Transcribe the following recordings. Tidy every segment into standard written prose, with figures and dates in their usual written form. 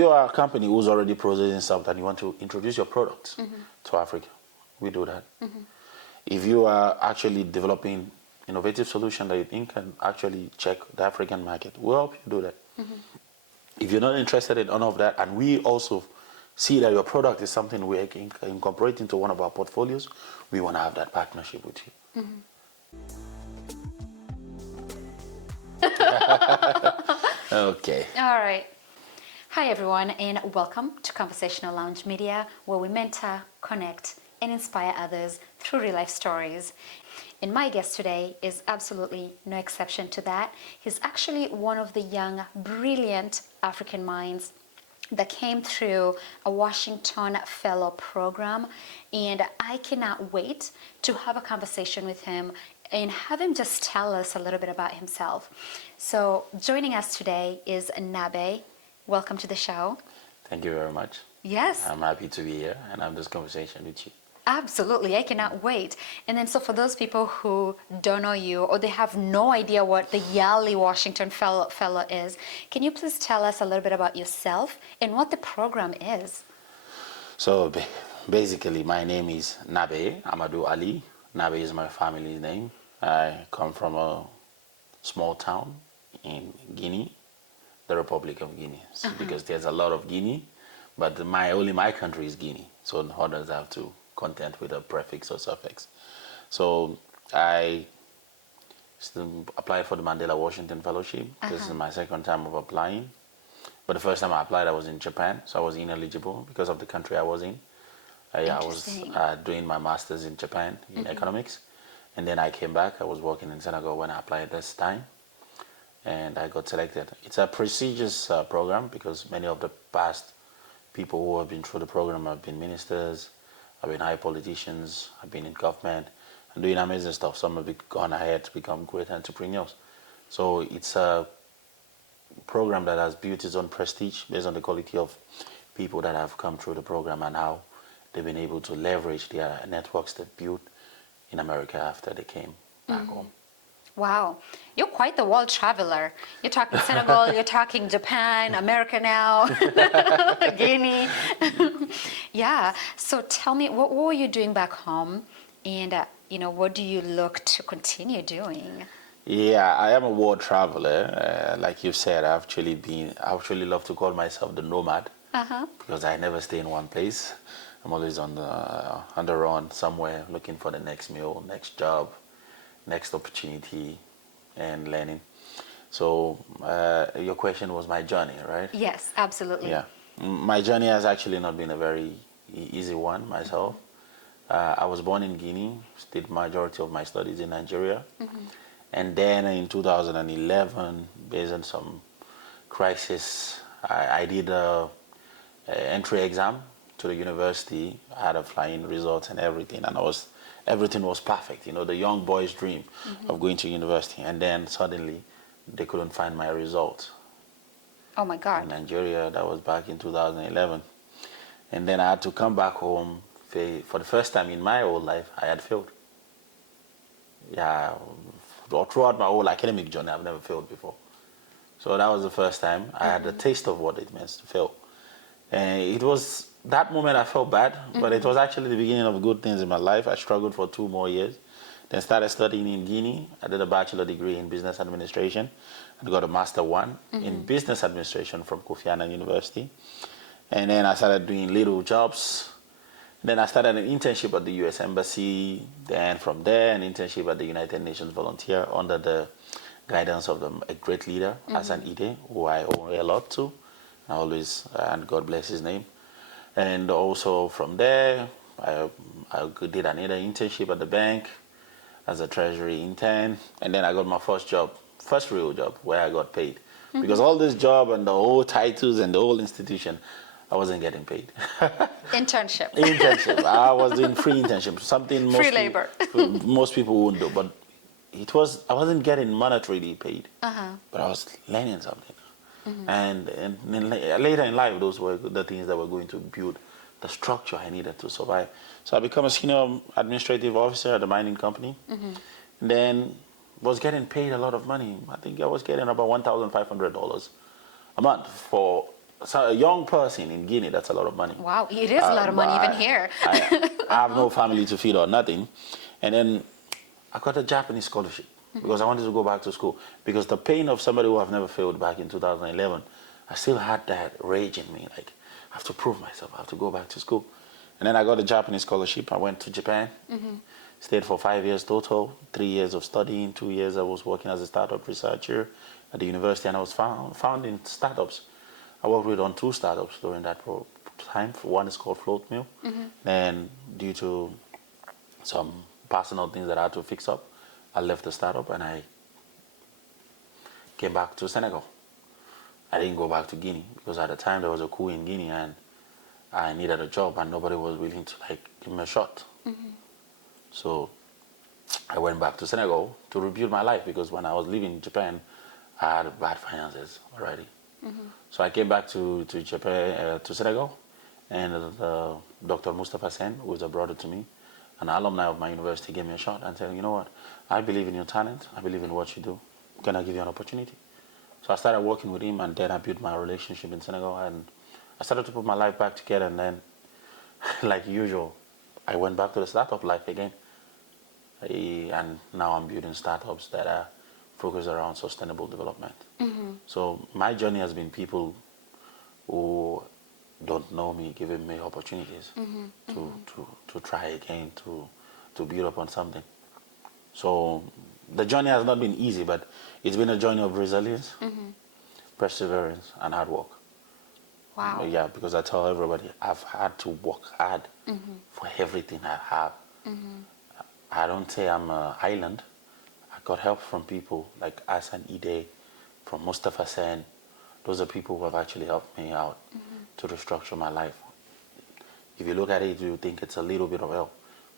you are a company who's already processing stuff and you want to introduce your products to Africa, we do that. If you are actually developing innovative solution that you think can actually check the African market, we'll help you do that. If you're not interested in none of that, and we also see that your product is something we can incorporate into one of our portfolios, we want to have that partnership with you. Okay. All right. Hi, everyone, and welcome to Conversational Lounge Media, where we mentor, connect, and inspire others through real life stories. And my guest today is absolutely no exception to that. He's actually one of the young, brilliant African minds that came through a Washington Fellow program, and I cannot wait to have a conversation with him and have him just tell us a little bit about himself. So joining us today is Nabe. Welcome to the show. Thank you very much. Yes. I'm happy to be here and have this conversation with you. Absolutely, I cannot wait. And then, so for those people who don't know you or they have no idea what the YALI Washington Fellow is, can you please tell us a little bit about yourself and what the program is? So basically, my name is Nabe Amadu Ali. Nabe is my family's name. I come from a small town in Guinea, the Republic of Guinea, because there's a lot of Guinea, but only my country is Guinea, so others have to content with a prefix or suffix. So I applied for the Mandela Washington Fellowship. This is my second time of applying, but the first time I applied I was in Japan, so I was ineligible because of the country I was in. I was doing my master's in Japan in economics, and then I came back. I was working in Senegal when I applied this time, and I got selected. It's a prestigious program because many of the past people who have been through the program have been ministers, have been high politicians, have been in government, and doing amazing stuff. Some have gone ahead to become great entrepreneurs. So it's a program that has built its own prestige based on the quality of people that have come through the program and how they've been able to leverage their networks they built in America after they came back home. Wow, you're quite the world traveler. You're talking Senegal, you're talking Japan, America now, Guinea. Yeah, so tell me, what were you doing back home? And, what do you look to continue doing? Yeah, I am a world traveler. Like you said, I actually love to call myself the nomad because I never stay in one place. I'm always on the run somewhere, looking for the next meal, next job, next opportunity, and learning. So your question was my journey, right? Yes, absolutely. Yeah, my journey has actually not been a very easy one myself. I was born in Guinea, did majority of my studies in Nigeria, and then in 2011, based on some crisis, I did a entry exam to the university. I had a flying results and everything, and everything was perfect. The young boy's dream of going to university, and then suddenly they couldn't find my results. Oh my God! In Nigeria, that was back in 2011, and then I had to come back home. For the first time in my whole life, I had failed. Yeah, throughout my whole academic journey, I've never failed before. So that was the first time I had a taste of what it means to fail. And it was that moment I felt bad, but it was actually the beginning of good things in my life. I struggled for 2 more years, then started studying in Guinea. I did a bachelor degree in business administration and got a master 1 in business administration from Kofi Annan University. And then I started doing little jobs. Then I started an internship at the U.S. Embassy. Then from there, an internship at the United Nations Volunteer under the guidance of a great leader, Hassan Ide, who I owe a lot to. I always, and God bless his name. And also from there, I did another internship at the bank as a treasury intern. And then I got my first real job where I got paid. Because all this job and the whole titles and the whole institution, I wasn't getting paid. Internship. Internship. I was doing free internship, something free labor. Most people wouldn't do. But I wasn't getting monetarily paid, but I was learning something. And then later in life, those were the things that were going to build the structure I needed to survive. So I became a senior administrative officer at a mining company. And then was getting paid a lot of money. I think I was getting about $1,500 a month for so a young person in Guinea, that's a lot of money. Wow, it is a lot of money even here. I have no family to feed or nothing. And then I got a Japanese scholarship because I wanted to go back to school. Because the pain of somebody who have never failed back in 2011, I still had that rage in me. Like, I have to prove myself. I have to go back to school. And then I got a Japanese scholarship. I went to Japan, stayed for 5 years total, 3 years of studying, 2 years I was working as a startup researcher at the university, and I was found in startups. I worked with on 2 startups during that time. One is called Float Mill. Then due to some personal things that I had to fix up, I left the startup and I came back to Senegal. I didn't go back to Guinea because at the time there was a coup in Guinea and I needed a job and nobody was willing to like give me a shot. So I went back to Senegal to rebuild my life because when I was leaving Japan, I had bad finances already. So I came back to Japan, to Senegal, and Dr. Mustafa Sen, who is a brother to me, an alumni of my university, gave me a shot and said, you know what, I believe in your talent, I believe in what you do, can I give you an opportunity? So I started working with him, and then I built my relationship in Senegal, and I started to put my life back together, and then, like usual, I went back to the startup life again. And now I'm building startups that are focused around sustainable development. So my journey has been people who don't know me giving me opportunities to try again, to build upon something. So the journey has not been easy, but it's been a journey of resilience, perseverance, and hard work. Wow. Yeah, because I tell everybody I've had to work hard for everything I have. I don't say I'm an island. I got help from people like Asan Ide, from Mustafa Sen. Those are people who have actually helped me out to restructure my life. If you look at it, you think it's a little bit of help,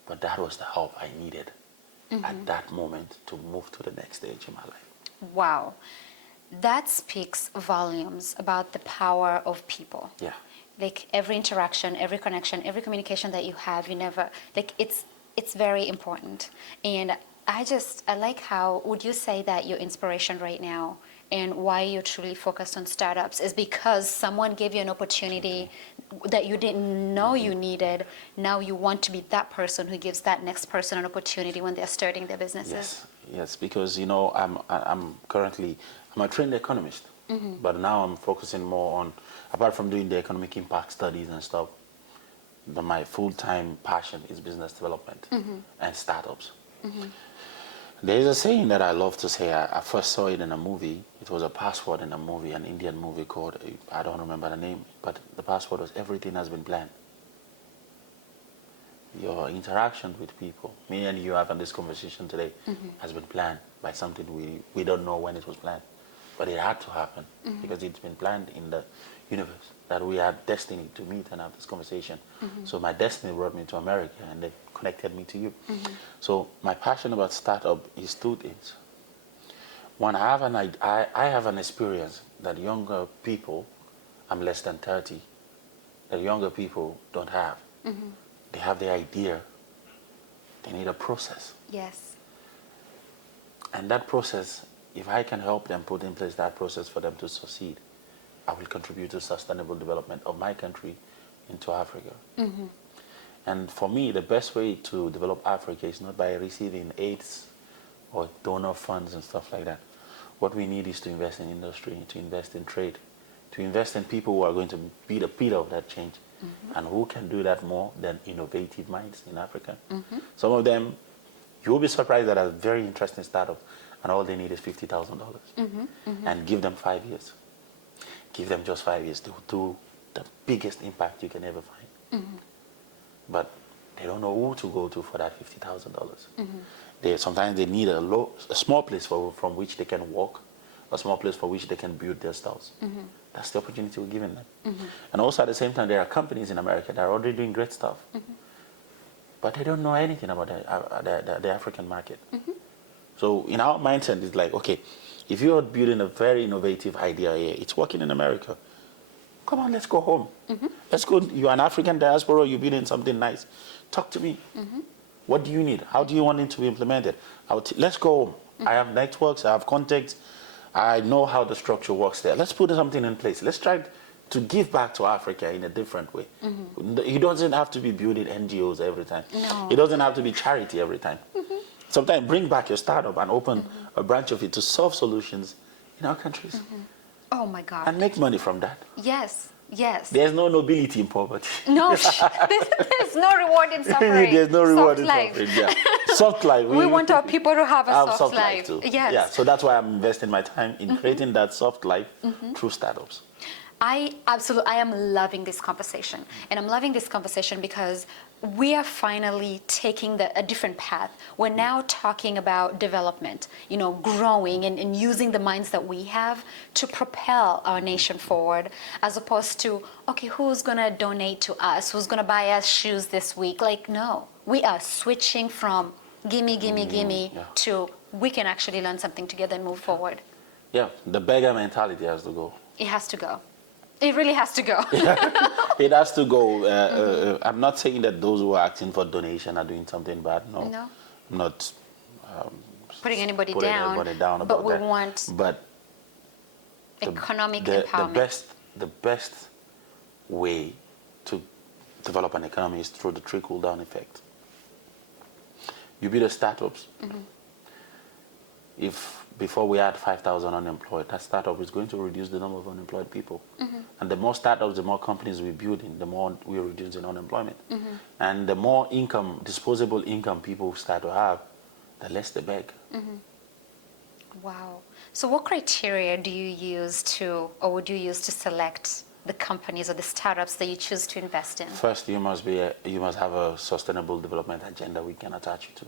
but that was the help I needed at that moment to move to the next stage in my life. Wow. That speaks volumes about the power of people. Yeah. Like every interaction, every connection, every communication that you have, you never, like it's very important. And I like how, would you say that your inspiration right now and why you're truly focused on startups is because someone gave you an opportunity that you didn't know you needed. Now you want to be that person who gives that next person an opportunity when they're starting their businesses. Yes, because you know I'm currently a trained economist, but now I'm focusing more on, apart from doing the economic impact studies and stuff, my full-time passion is business development and startups. There is a saying that I love to say. I first saw it in a movie. It was a password in a movie, an Indian movie called, I don't remember the name, but the password was, everything has been planned. Your interaction with people, me and you having this conversation today, has been planned by something we don't know when it was planned. But it had to happen because it's been planned in the universe that we are destined to meet and have this conversation. So my destiny brought me to America and they connected me to you. So my passion about startup is 2 things. One, I have an experience that younger people, I'm less than 30, that younger people don't have. They have the idea, they need a process. Yes. And that process, if I can help them put in place that process for them to succeed, I will contribute to sustainable development of my country into Africa. And for me, the best way to develop Africa is not by receiving aids or donor funds and stuff like that. What we need is to invest in industry, to invest in trade, to invest in people who are going to be the pillar of that change. And who can do that more than innovative minds in Africa? Some of them, you will be surprised that a very interesting startup, and all they need is $50,000. And give them 5 years. Give them just 5 years to do the biggest impact you can ever find. But they don't know who to go to for that $50,000. Sometimes they need a small place from which they can walk, a small place for which they can build their stores. That's the opportunity we're giving them. And also at the same time, there are companies in America that are already doing great stuff. But they don't know anything about the African market. So in our mindset, it's like, okay, if you're building a very innovative idea here, it's working in America, come on, let's go home. Let's go. You're an African diaspora, you're building something nice. Talk to me. What do you need? How do you want it to be implemented? Let's go home. I have networks, I have contacts. I know how the structure works there. Let's put something in place. Let's try to give back to Africa in a different way. It doesn't have to be building NGOs every time. No. It doesn't have to be charity every time. Sometimes bring back your startup and open a branch of it to solve solutions in our countries. Oh my God. And make money from that. Yes, yes. There's no nobility in poverty. No, there's no reward in suffering. There's no reward in Soft life. suffering. Yeah. Soft life. We want our people to have a soft life. too. Yes. Yeah. So that's why I'm investing my time in creating that soft life through startups. I am loving this conversation. And I'm loving this conversation because we are finally taking a different path. We're now talking about development, growing and using the minds that we have to propel our nation forward, as opposed to, okay, who's going to donate to us? Who's going to buy us shoes this week? Like, no, we are switching from gimme, to we can actually learn something together and move forward. Yeah, the beggar mentality has to go. It has to go. It really has to go. It has to go. I'm not saying that those who are asking for donation are doing something bad. No. I'm not putting anybody down about but we that. want economic empowerment. The best way to develop an economy is through the trickle-down effect. You build startups. If before we had 5,000 unemployed, that startup is going to reduce the number of unemployed people. And the more startups, the more companies we build in, the more we reduce in unemployment. And the more income, disposable income people start to have, the less they beg. Wow. So what criteria do you use would you use to select the companies or the startups that you choose to invest in? First, you must have a sustainable development agenda we can attach you to.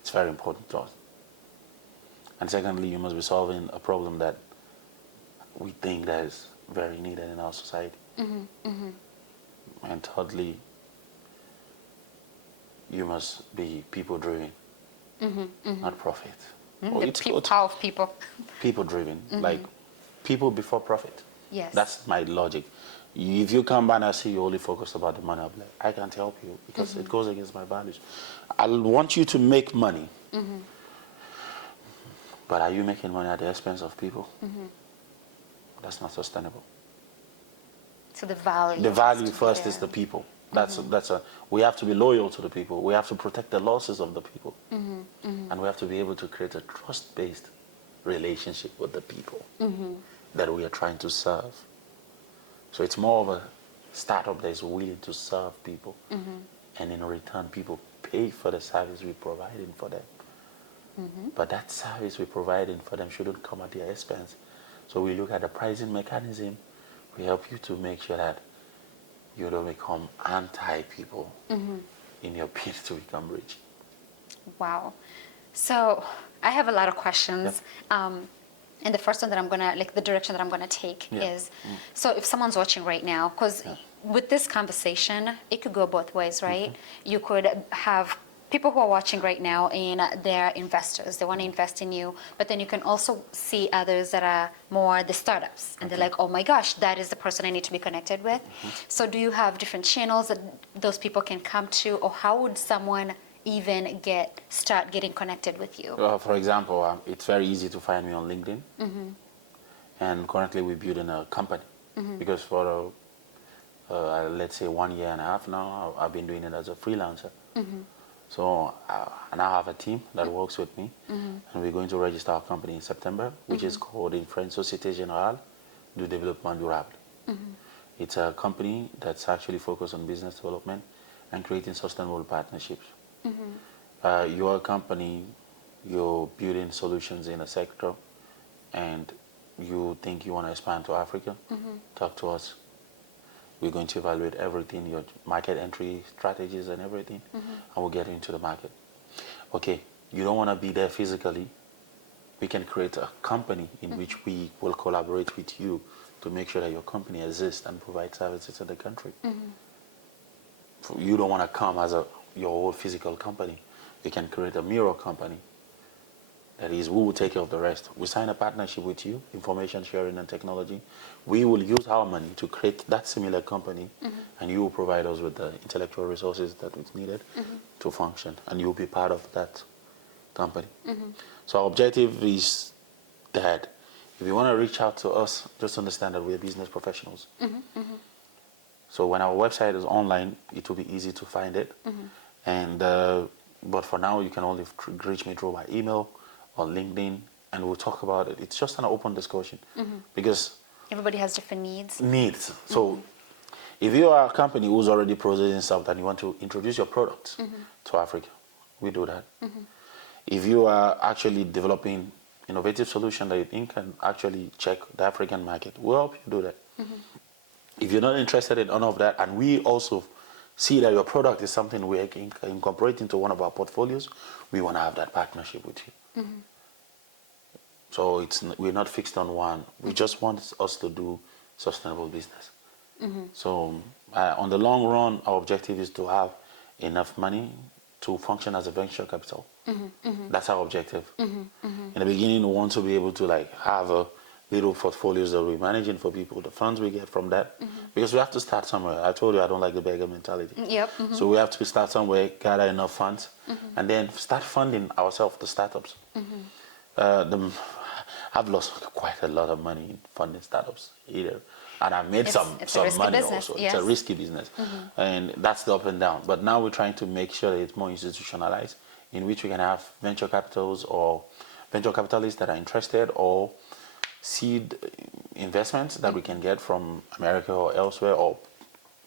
It's very important to us. And secondly, you must be solving a problem that we think that is very needed in our society. And thirdly, you must be people-driven, not profit. The power of people. People-driven, like people before profit. Yes. That's my logic. If you come back and I see you only focused about the money, I'll be like, I can't help you because it goes against my values. I want you to make money. But are you making money at the expense of people? That's not sustainable. So the value. The value first is the people. We have to be loyal to the people. We have to protect the losses of the people. And we have to be able to create a trust-based relationship with the people that we are trying to serve. So it's more of a startup that is willing to serve people. And in return, people pay for the service we're providing for them. But that service we're providing for them shouldn't come at their expense. So we look at the pricing mechanism. We help you to make sure that you don't become anti-people in your bid to become rich. Wow. So I have a lot of questions. And the first one that the direction that I'm gonna take is, so if someone's watching right now, because with this conversation, it could go both ways, right? You could have people who are watching right now and they're investors. They want to invest in you, but then you can also see others that are more the startups, and they're like, oh my gosh, that is the person I need to be connected with. So do you have different channels that those people can come to, or how would someone even start getting connected with you? For example, it's very easy to find me on LinkedIn. And currently we're building a company because for let's say 1.5 years now, I've been doing it as a freelancer. So I now have a team that works with me, and we're going to register our company in September, which is called in French Société Générale du Développement Durable. It's a company that's actually focused on business development and creating sustainable partnerships. You're a company, you're building solutions in a sector, and you think you want to expand to Africa, talk to us. We're going to evaluate everything, your market entry strategies and everything, and we'll get into the market. Okay, you don't want to be there physically. We can create a company in which we will collaborate with you to make sure that your company exists and provide services to the country. You don't want to come as your whole physical company. We can create a mirror company. That is, we will take care of the rest. We sign a partnership with you, information sharing and technology. We will use our money to create that similar company, and you will provide us with the intellectual resources that is needed to function, and you will be part of that company. So our objective is that if if you want to reach out to us, just understand that we're business professionals. So when our website is online, it will be easy to find it. And but for now, you can only reach me through my email or LinkedIn, and we'll talk about it. It's just an open discussion because everybody has different needs. So if you are a company who's already processing stuff and you want to introduce your products to Africa, we do that. If you are actually developing innovative solution that you think can actually check the African market, we'll help you do that. If you're not interested in none of that, and we also see that your product is something we can incorporate into one of our portfolios, we want to have that partnership with you. So we're not fixed on one. We just want us to do sustainable business. So on the long run, our objective is to have enough money to function as a venture capital. That's our objective. In the beginning, we want to be able to have a little portfolios that we're managing for people, the funds we get from that, because we have to start somewhere. I told you I don't like the beggar mentality. So we have to start somewhere, gather enough funds, and then start funding ourselves, the startups. I've lost quite a lot of money in funding startups either. And I've made some money business, also. yes. It's a risky business. And that's the up and down. But now we're trying to make sure that it's more institutionalized, in which we can have venture capitals or venture capitalists that are interested, or seed investments that we can get from America or elsewhere, or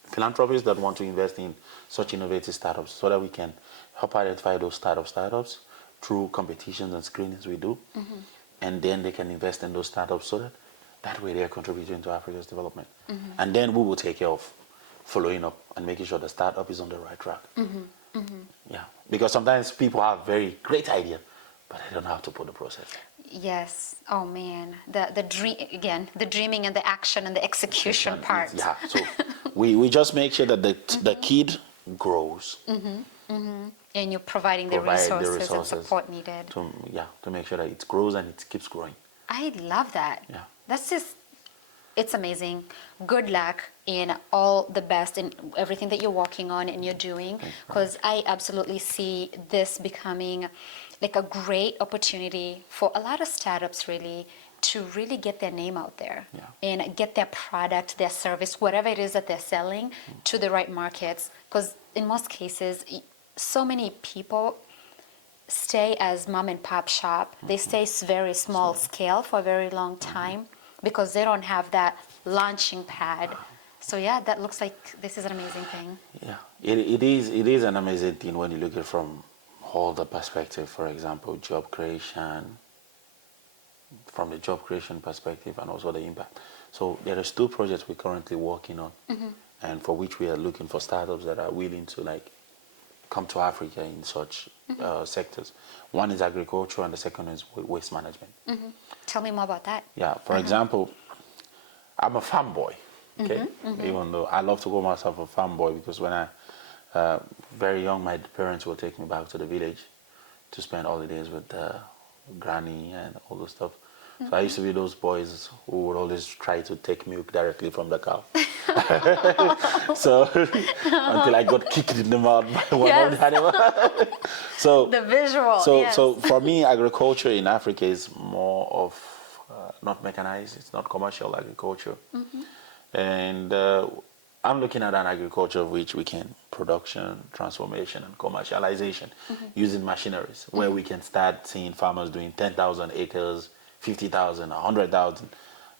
philanthropists that want to invest in such innovative startups, so that we can help identify those startups through competitions and screenings we do. And then they can invest in those startups so that way they're contributing to Africa's development. And then we will take care of following up and making sure the startup is on the right track. Yeah, because sometimes people have very great idea, but they don't know how to put the process. Yes. Oh man, the dream again, the dreaming and the action and the execution part. Yeah. So we just make sure that the kid grows. And you're providing the resources and support needed. To make sure that it grows and it keeps growing. I love that. Yeah. That's just, it's amazing. Good luck in all the best in everything that you're working on and you're doing, because I absolutely see this becoming like a great opportunity for a lot of startups really to really get their name out there and get their product, their service, whatever it is that they're selling to the right markets. Because in most cases, so many people stay as mom and pop shop. They stay very small scale for a very long time because they don't have that launching pad. So yeah, that looks like this is an amazing thing. Yeah, it is an amazing thing when you look at it from all the perspective. For example, job creation, from the job creation perspective, and also the impact. So there is 2 projects we're currently working on, and for which we are looking for startups that are willing to come to Africa in such sectors. One is agriculture, and the second is waste management. Tell me more about that. Yeah, for example, I'm a farm boy. Okay, even though I love to call myself a farm boy, because when I very young, my parents would take me back to the village to spend holidays with granny and all those stuff. So I used to be those boys who would always try to take milk directly from the cow. So until I got kicked in the mouth by one of the animals. So the visual. So for me, agriculture in Africa is more of not mechanized. It's not commercial agriculture, and I'm looking at an agriculture of which we can production, transformation, and commercialization using machineries, where we can start seeing farmers doing 10,000 acres, 50,000, 100,000,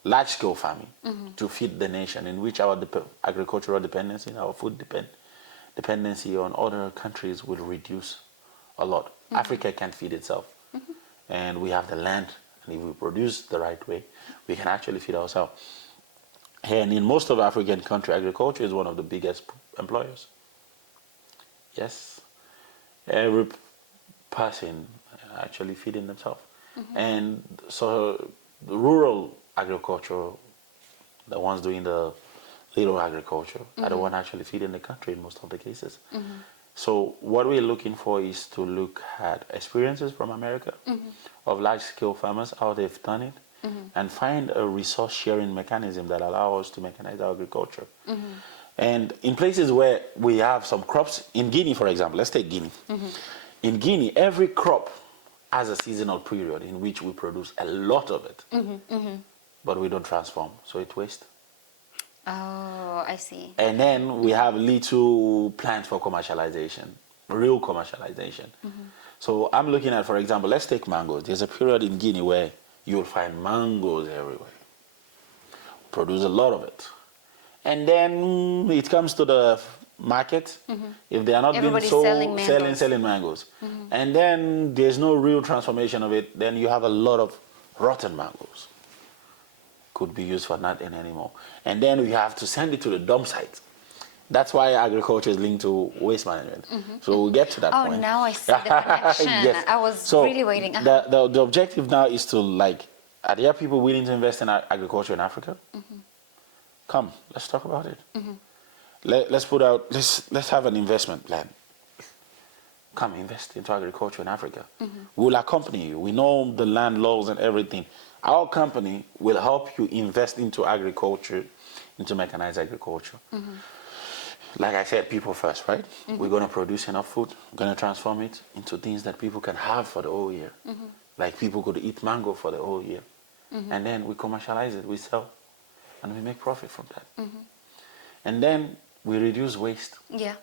large-scale farming to feed the nation, in which our agricultural dependency, our food dependency on other countries will reduce a lot. Africa can feed itself, and we have the land, and if we produce the right way, we can actually feed ourselves. And in most of African countries, agriculture is one of the biggest employers. Yes, every person actually feeding themselves. And so the rural agriculture, the ones doing the little agriculture, are the one actually feeding the country in most of the cases. So what we're looking for is to look at experiences from America of large-scale farmers, how they've done it, and find a resource sharing mechanism that allows us to mechanize our agriculture. And in places where we have some crops, in Guinea, for example, let's take Guinea. In Guinea, every crop has a seasonal period in which we produce a lot of it. but we don't transform, so it wastes. Oh, I see. And then we have little plans for commercialization, real commercialization. So I'm looking at, for example, let's take mangoes. There's a period in Guinea where you'll find mangoes everywhere. Produce a lot of it. And then it comes to the market. If they are not Everybody's being selling mangoes. selling mangoes. And then there's no real transformation of it, then you have a lot of rotten mangoes. Could be used for nothing anymore. And then we have to send it to the dump site. That's why agriculture is linked to waste management. So we'll get to that point. Oh, now I see the connection. Yes. I was So really waiting. the objective now is to, like, are there people willing to invest in agriculture in Africa? Come, let's talk about it. Let's have an investment plan. Come invest into agriculture in Africa. We'll accompany you. We know the land laws and everything. Our company will help you invest into agriculture, into mechanized agriculture. Like I said, people first, right? We're going to produce enough food. We're going to transform it into things that people can have for the whole year. Like people could eat mango for the whole year. And then we commercialize it, we sell, and we make profit from that. And then we reduce waste. Yeah.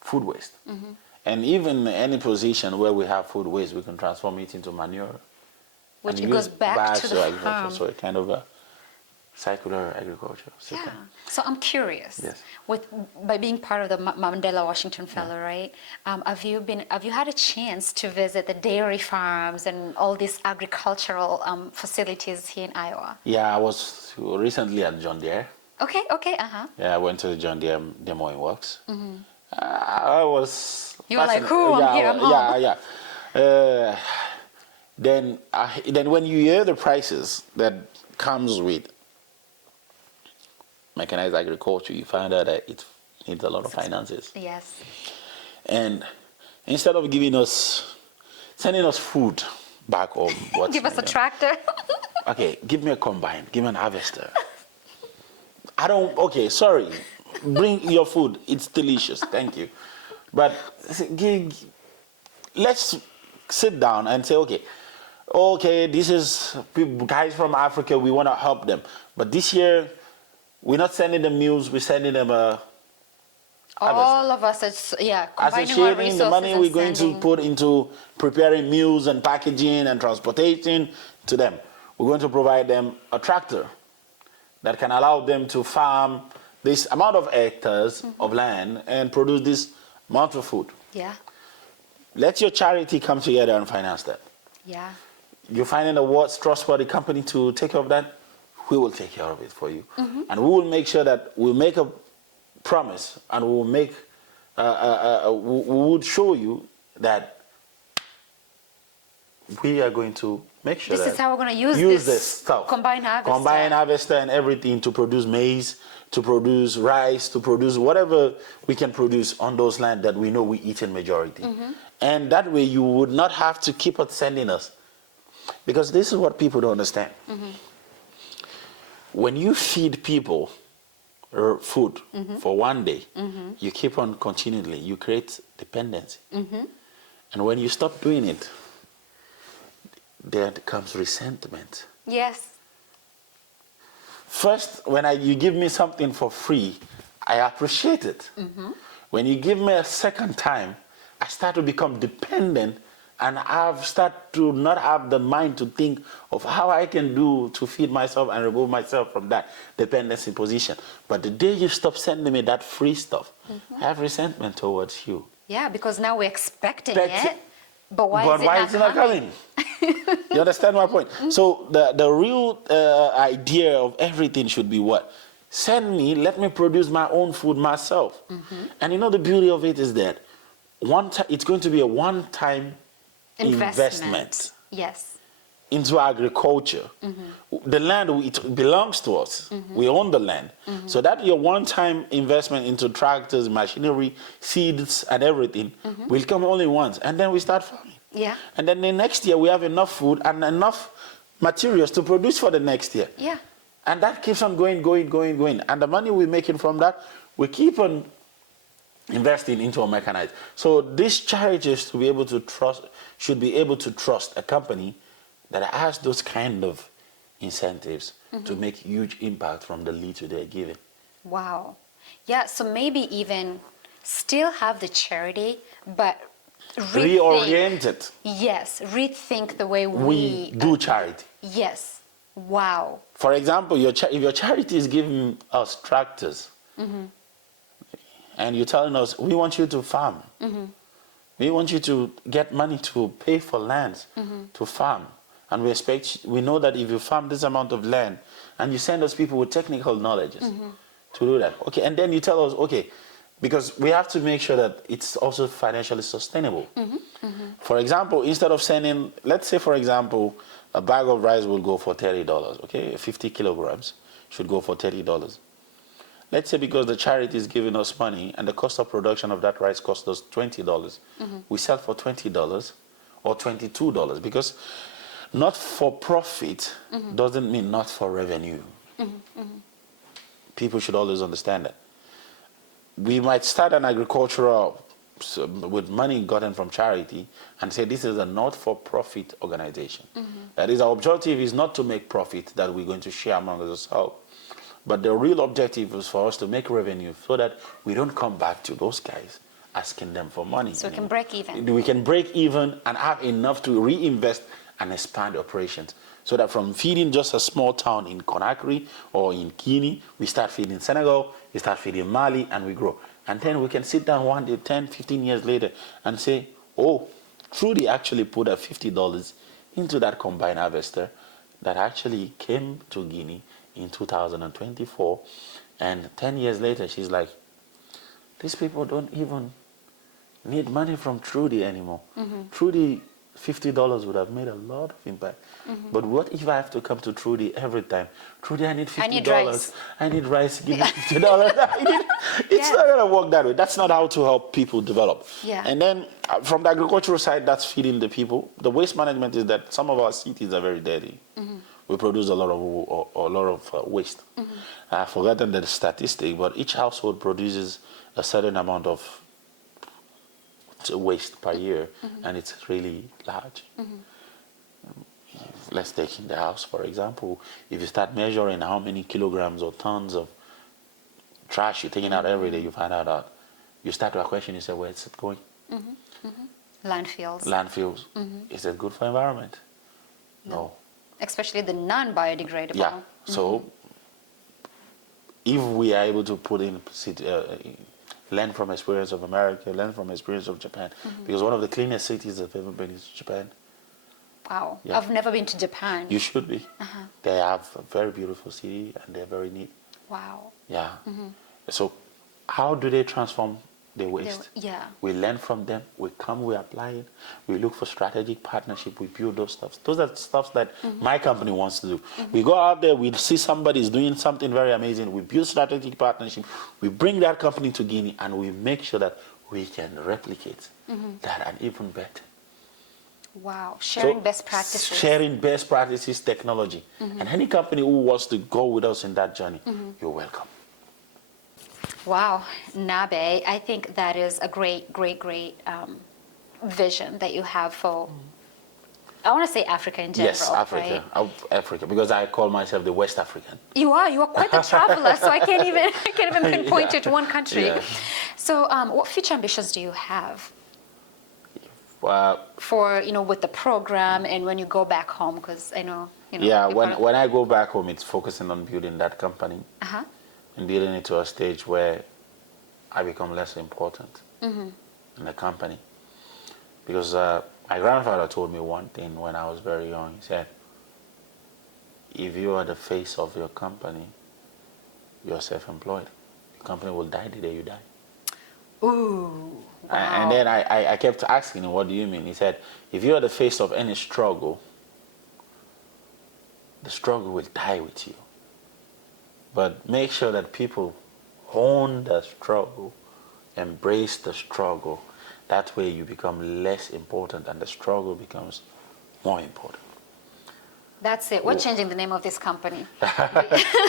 Food waste. And even any position where we have food waste, we can transform it into manure. Which and it goes use back to the agriculture. farm. So a kind of a circular agriculture. Yeah. So I'm curious. Yes. By being part of the Mandela Washington Fellow, right? Have you had a chance to visit the dairy farms and all these agricultural facilities here in Iowa? Yeah, I was recently at John Deere. Okay. Yeah, I went to the John Deere demo in works. I was. You were like, "Who? I'm here. I'm home." Yeah. Then when you hear the prices that comes with mechanized agriculture, you find out that it needs a lot of finances. Yes. And instead of sending us food back home, Give us a tractor. Okay, give me a combine, give me an harvester. Okay, sorry. Bring your food. It's delicious. Thank you. But let's sit down and say, okay, this is guys from Africa. We want to help them. But this year, we're not sending them mules. We're sending them a harvester. All of us, combining our Associating resources the money and we're going to put into preparing meals and packaging and transportation to them. We're going to provide them a tractor that can allow them to farm this amount of hectares of land and produce this amount of food. Yeah. Let your charity come together and finance that. Yeah. You're finding a trustworthy company to take care of that, we will take care of it for you. And we will make sure that we make a promise and we will make, we would show you that we are going to make sure This that is how we're going to use this stuff. Combined harvester and everything to produce maize, to produce rice, to produce whatever we can produce on those lands that we know we eat in majority. And that way you would not have to keep on sending us. Because this is what people don't understand. When you feed people food for one day, you keep on continually, you create dependency. And when you stop doing it, there comes resentment. Yes. First, when you give me something for free, I appreciate it. When you give me a second time, I start to become dependent, and I've started to not have the mind to think of how I can do to feed myself and remove myself from that dependency position. But the day you stop sending me that free stuff, I have resentment towards you. Yeah, because now we're expecting it. But why is it not coming? You understand my point? So the real idea of everything should be what? Send me, let me produce my own food myself. And you know the beauty of it is that it's going to be a one-time investment. Yes. Into agriculture. The land, it belongs to us. We own the land. So that your one-time investment into tractors, machinery, seeds, and everything will come only once. And then we start farming. Yeah. And then the next year we have enough food and enough materials to produce for the next year. Yeah. And that keeps on going. And the money we're making from that, we keep on investing into a mechanized. So these charities should be able to trust a company that has those kind of incentives to make huge impact from the little they're giving. Wow. Yeah, so maybe even still have the charity, but Reoriented. Yes, rethink the way We do charity. Yes. Wow. For example, if your charity is giving us tractors, and you're telling us, we want you to farm. We want you to get money to pay for lands to farm. And we know that if you farm this amount of land, and you send us people with technical knowledges to do that. Okay, and then you tell us, okay, because we have to make sure that it's also financially sustainable. For example, instead of sending, let's say, for example, a bag of rice will go for $30, okay? 50 kilograms should go for $30. Let's say because the charity is giving us money and the cost of production of that rice costs us $20, we sell for $20 or $22, because not for profit doesn't mean not for revenue. People should always understand that. We might start an agricultural with money gotten from charity and say this is a not-for-profit organization. That is, our objective is not to make profit that we're going to share among ourselves, but the real objective is for us to make revenue so that we don't come back to those guys asking them for money. So we can break even. We can break even and have enough to reinvest and expand operations. So that from feeding just a small town in Conakry or in Guinea, we start feeding Senegal, we start feeding Mali, and we grow. And then we can sit down one day, 10, 15 years later, and say, oh, Trudy actually put a $50 into that combined harvester that actually came to Guinea in 2024. And 10 years later, she's like, these people don't even need money from Trudy anymore. Trudy, $50 would have made a lot of impact. But what if I have to come to Trudy every time? Trudy, I need $50. I need rice. Give me $50. It's not going to work that way. That's not how to help people develop. And then from the agricultural side, that's feeding the people. The waste management is that some of our cities are very dirty. We produce a lot of waste. I've forgotten the statistic, but each household produces a certain amount of waste per year, and it's really large. Let's take in the house, for example. If you start measuring how many kilograms or tons of trash you're taking out every day, you find out that you start to question yourself, where is it going? Landfills. Landfills. Is it good for environment? No. Especially the non-biodegradable. Yeah. So if we are able to put in learn from experience of America, learn from experience of Japan, because one of the cleanest cities I've ever been is Japan. Wow. I've never been to Japan. You should be. They have a very beautiful city and they're very neat. Wow. Yeah. So how do they transform the waste? We learn from them, we come, we apply it, we look for strategic partnership, we build those stuff. Those are stuff that my company wants to do. We go out there, we see somebody is doing something very amazing, we build strategic partnership, we bring that company to Guinea, and we make sure that we can replicate that and even better. Wow, sharing best practices. Sharing best practices, technology. And any company who wants to go with us in that journey, you're welcome. Wow, Nabe, I think that is a great vision that you have for, I want to say Africa in general. Yes, Africa. Right? Africa, because I call myself the West African. You are quite the traveler, so I can't even pinpoint you to one country. So what future ambitions do you have? For, with the program and when you go back home, because I know, when I go back home, it's focusing on building that company. And building it to a stage where I become less important in the company. Because my grandfather told me one thing when I was very young. He said, if you are the face of your company, you're self-employed. The company will die the day you die. Ooh, wow. And then I kept asking him, what do you mean? He said, if you are the face of any struggle, the struggle will die with you. But make sure that people own the struggle, embrace the struggle. That way you become less important and the struggle becomes more important. That's it. We're changing the name of this company.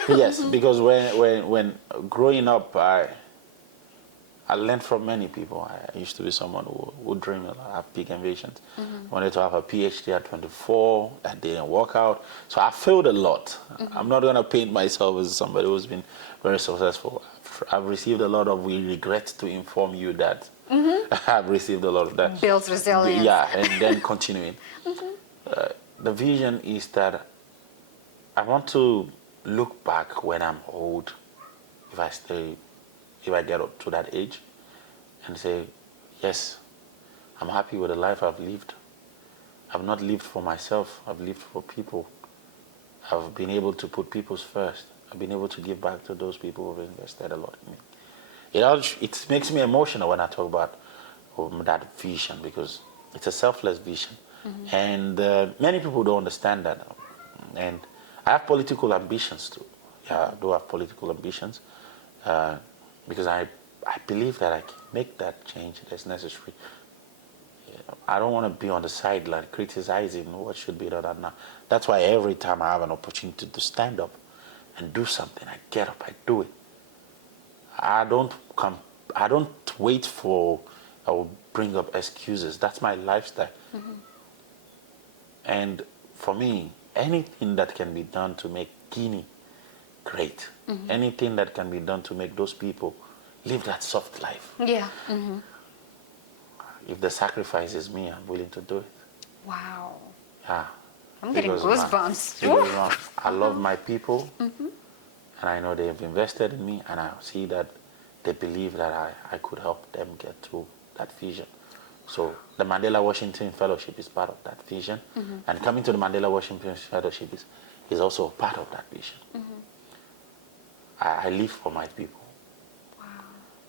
Yes, because when growing up, I I learned from many people. I used to be someone who would dream a lot, have big ambitions. Wanted to have a PhD at 24. That didn't work out. So I failed a lot. I'm not going to paint myself as somebody who's been very successful. I've received a lot of we regret to inform you that I've received a lot of that. Builds resilience. Yeah, and then continuing. The vision is that I want to look back when I'm old, if I get up to that age, and say, yes, I'm happy with the life I've lived. I've not lived for myself, I've lived for people. I've been able to put people's first. I've been able to give back to those people who've invested a lot in me. It makes me emotional when I talk about that vision, because it's a selfless vision. And many people don't understand that. And I have political ambitions too. Yeah, I do have political ambitions. Because I believe that I can make that change that's necessary. I don't want to be on the sideline criticizing what should be done now. That's why every time I have an opportunity to stand up and do something, I get up, I do it. I don't wait for or bring up excuses. That's my lifestyle. And for me, anything that can be done to make Guinea great, anything that can be done to make those people live that soft life. Yeah. If the sacrifice is me, I'm willing to do it. Wow. Yeah. I'm getting goosebumps. I love my people, and I know they have invested in me, and I see that they believe that I could help them get to that vision. So the Mandela Washington Fellowship is part of that vision, and coming to the Mandela Washington Fellowship is also part of that vision. I live for my people. Wow.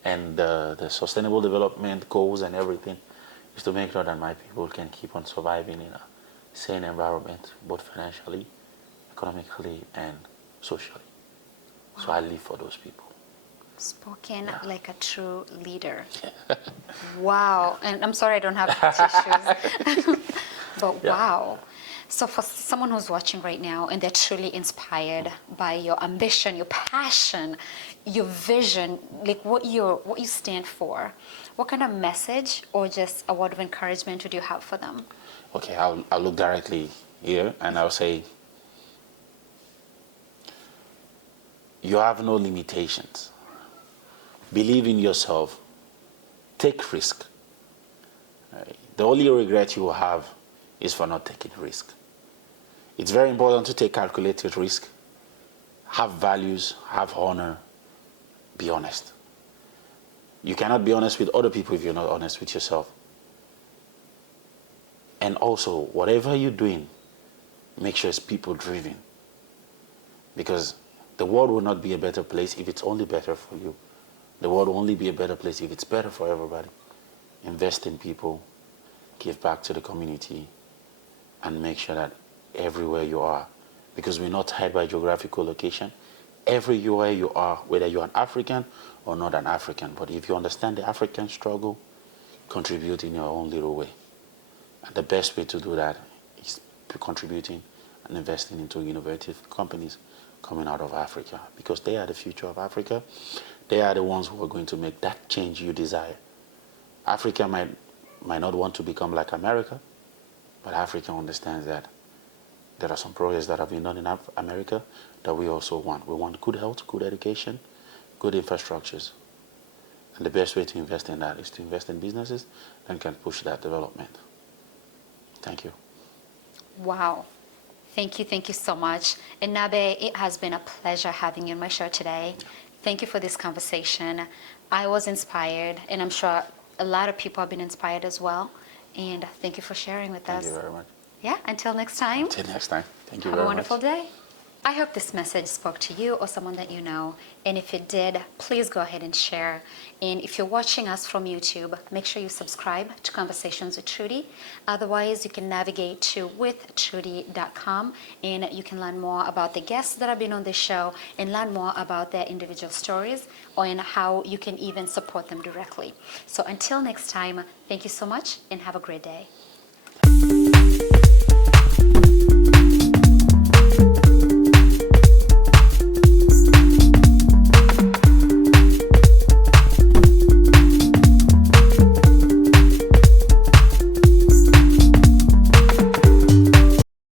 And the sustainable development goals and everything is to make sure that my people can keep on surviving in a sane environment, both financially, economically, and socially. Wow. So I live for those people. Spoken like a true leader. Wow. And I'm sorry I don't have tissues. But wow. So for someone who's watching right now and they're truly inspired by your ambition, your passion, your vision, like what you stand for, what kind of message or just a word of encouragement would you have for them? Okay, I'll look directly here and I'll say, you have no limitations. Believe in yourself. Take risk. The only regret you will have is for not taking risk. It's very important to take calculated risk, have values, have honor, be honest. You cannot be honest with other people if you're not honest with yourself. And also, whatever you're doing, make sure it's people-driven. Because the world will not be a better place if it's only better for you. The world will only be a better place if it's better for everybody. Invest in people, give back to the community, and make sure that everywhere you are, because we're not tied by geographical location, everywhere you are, whether you're an African or not an African, but if you understand the African struggle, contribute in your own little way. And the best way to do that is contributing and investing into innovative companies coming out of Africa, because they are the future of Africa. They are the ones who are going to make that change you desire. Africa might not want to become like America, but Africa understands that there are some progress that have been done in America that we also want. We want good health, good education, good infrastructures. And the best way to invest in that is to invest in businesses that can push that development. Thank you. Wow. Thank you so much. And Nabe, it has been a pleasure having you on my show today. Thank you for this conversation. I was inspired, and I'm sure a lot of people have been inspired as well. And thank you for sharing with us. Thank you very much. Yeah, until next time. Until next time. Thank you very much. Have a wonderful day. I hope this message spoke to you or someone that you know. And if it did, please go ahead and share. And if you're watching us from YouTube, make sure you subscribe to Conversations with Trudy. Otherwise, you can navigate to withtrudy.com and you can learn more about the guests that have been on this show and learn more about their individual stories and how you can even support them directly. So until next time, thank you so much and have a great day.